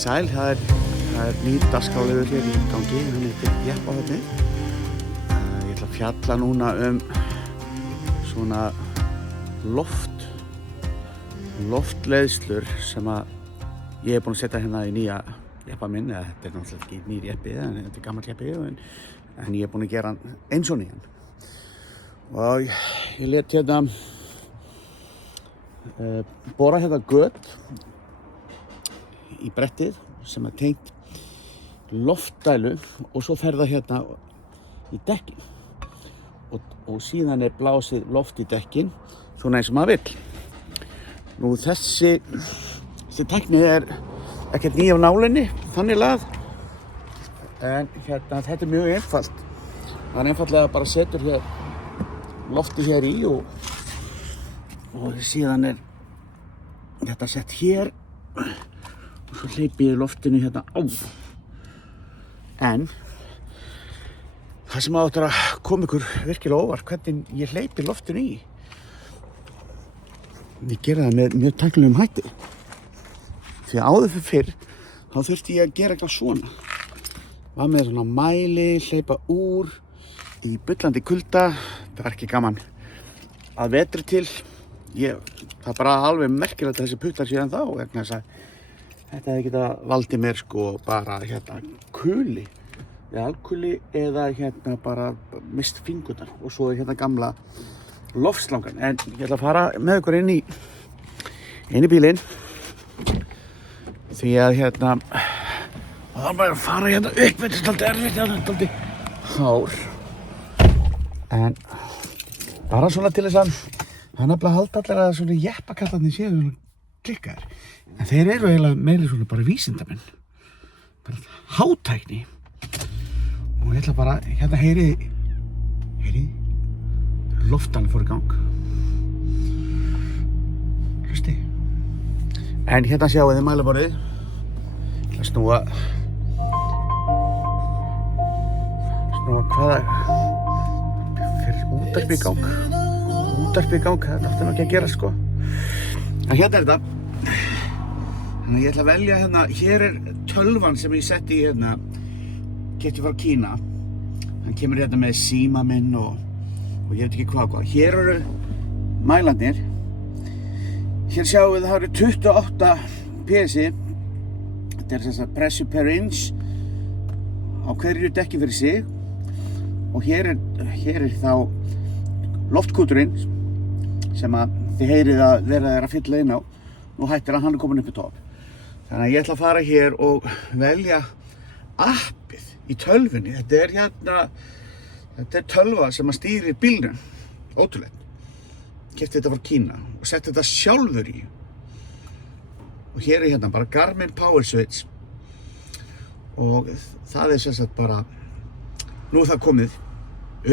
sæl, það er nýr dagskrárliður hér í gangi, hann heitir Jeppahotnið. Ég ætla að fjalla núna svona loftleiðslur sem að ég hef búin að setja hérna í nýja jeppa minn. Þetta er náttúrulega ekki nýr jeppi, en þetta er gamall jeppi, en ég hef búin að gera hann eins og nýjan. Og ég lét hérna bora hérna göt í brettið sem er tengt loftdælu og svo fer það hérna í dekkin og síðan er blásið loft í dekkin svona eins og maður vill. Nú þessi tækni er ekkert ný af nálinni, þannig lagað, en hérna þetta er mjög einfalt. Það er einfaldlega bara setur hér lofti hér í og síðan er þetta sett hér og svo hleypi ég loftinu hérna á. En það sem áttur að koma ykkur virkilega óvart, hvernig ég hleypi loftinu í. Ég gera það með mjög tæknilegum hætti. Því að áður fyrr þá þurfti ég að gera eitthvað svona. Var með svona mæli, hleypa úr í bullandi kulda. Það var ekki gaman að vetri til. Það er bara alveg merkilegt að þessi puttar síðan þá, vegna þess að þetta hefði getað valdið mér bara hérna kuli, alkuli eða hérna bara mist fingurnar og svo er hérna gamla loftslangan. En ég ætla að fara með ykkur inn í bílinn því að hérna það er að fara hérna upp, þetta er svolítið erfitt, þetta er svolítið hár. En bara svona til þess að það er nefnilega halda allir að svona jeppakallarnir séu svona klikkaðir. En þeir eru eiginlega meira svona bara vísindamenn. Bara hátækni. Og ég ætla bara, hérna heyriði, loftan fór í gang. Hlusti. En hérna sjáu þið mælaborðið. Ég ætla að snúa hvaða fyrir útvarp í gang. Útvarp í gang, það átti nú ekki að gera sko. En hérna er þetta. Þannig að ég ætla að velja hérna, hér er tölvan sem ég setti í hérna, keypti frá Kína. Hann kemur hérna með síma minn og ég veit ekki hvað. Hér eru mælarnir. Hér sjáum við það eru 28 PSI. Þetta er þess að pressure per inch á hverju dekki fyrir sig. Og hér er þá loftkúturinn sem að þið heyrið að verða að fylla inn á. Nú hættir að hann er komin upp í topp. Þannig að ég ætla að fara hér og velja appið í tölvunni. Þetta er tölva sem að stýrir bílnum. Ótrúlegt. Keypti þetta frá Kína og setti þetta sjálfur í. Og hér er hérna bara Garmin Power Switch. Og það er sem sagt bara, nú er það komið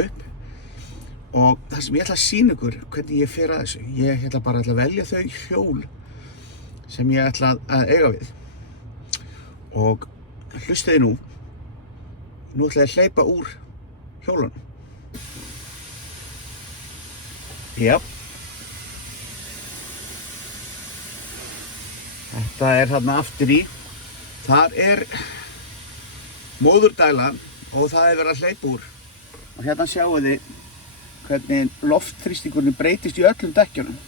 upp. Og það sem ég ætla að sýna ykkur hvernig ég fer að þessu. Ég ætla bara að velja þau hjól sem ég ætla að eiga við. Og hlustiði nú. Nú ætla ég að hleypa úr hjólunum. Já. Þetta er þarna aftur í. Þar er móðurdælan og það er verið að hleypa úr. Og hérna sjáu þið hvernig loftþrýstingurinn breytist í öllum dekkjunum.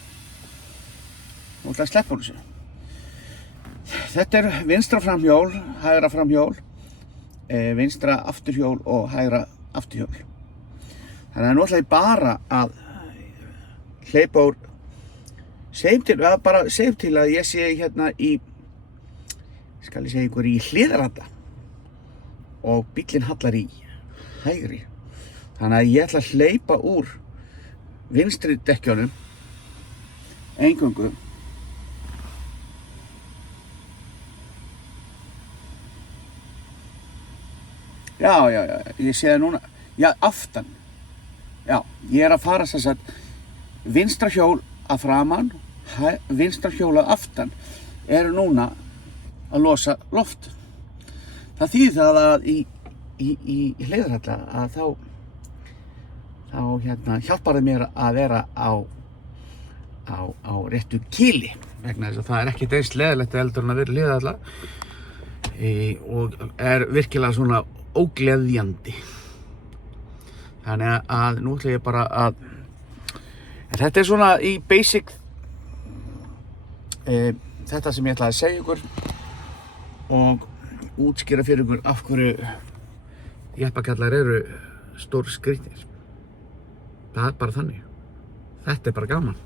Nú ætla ég að sleppa hún þessu. Þetta er vinstra framhjól, hægra framhjól, vinstra afturhjól og hægra afturhjól. Þannig að nú ætla ég bara að hleypa úr, segjum til að ég sé hérna skal ég segja ykkur í hliðarenda og bíllinn hallar í hægri. Þannig að ég ætla að hleypa úr vinstri dekkjunum eingöngu. Já, ég sé það núna. Já, aftan. Já, ég er að fara sem sagt vinstra hjól að framan, vinstra hjól að aftan eru núna að losa loft. Það þýðir það að í hliðarhella að þá hjálpar það mér að vera á réttu kili vegna þess að það er ekkert eins leiðilegt heldur en að vera hliðarhella og virkilega svona ógleðjandi. Þannig að nú ætla ég bara að þetta svona í basic þetta sem ég ætla að segja ykkur og útskýra fyrir ykkur af hverju jeppakallar eru stór skrýtnir. Það bara þannig. Þetta bara gaman.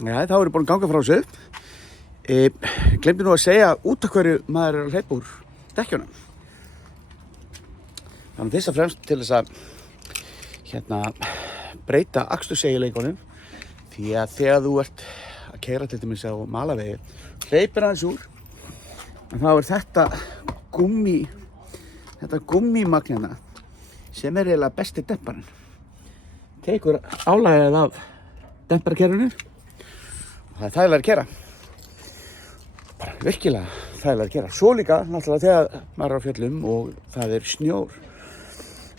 Já, þá erum búin að ganga frá þessu. Gleymdi nú að segja út af hverju maður að hleypa úr dekkjunum. Þannig fyrst og fremst til þess að breyta aksturseiginleikunum, því að þegar þú ert að keyra til dæmis á malarvegi, hleypir aðeins úr, en þá þetta gúmmímagn hérna, sem eiginlega besti demparinn. Tekur álagið af demparkerfinu og það þægilega að keyra. Bara virkilega þægilega að keyra. Svo líka, náttúrulega þegar maður er á fjöllum og það snjór.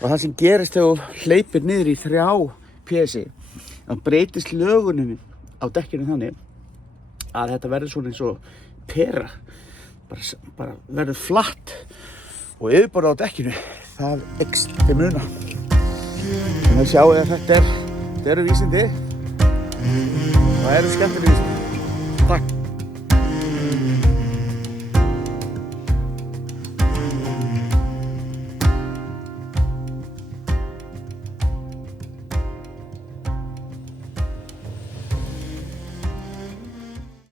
Og það sem gerist þegar þú hleypir niður í 3 PSI, þá breytist lögunin á dekkinu þannig að þetta verður svona eins og pera. Bara verður flatt og yfirborðið á dekkinu, það eykst til muna. Þannig að sjáu að þetta eru vísindi og það eru skemmtileg vísindi. Takk.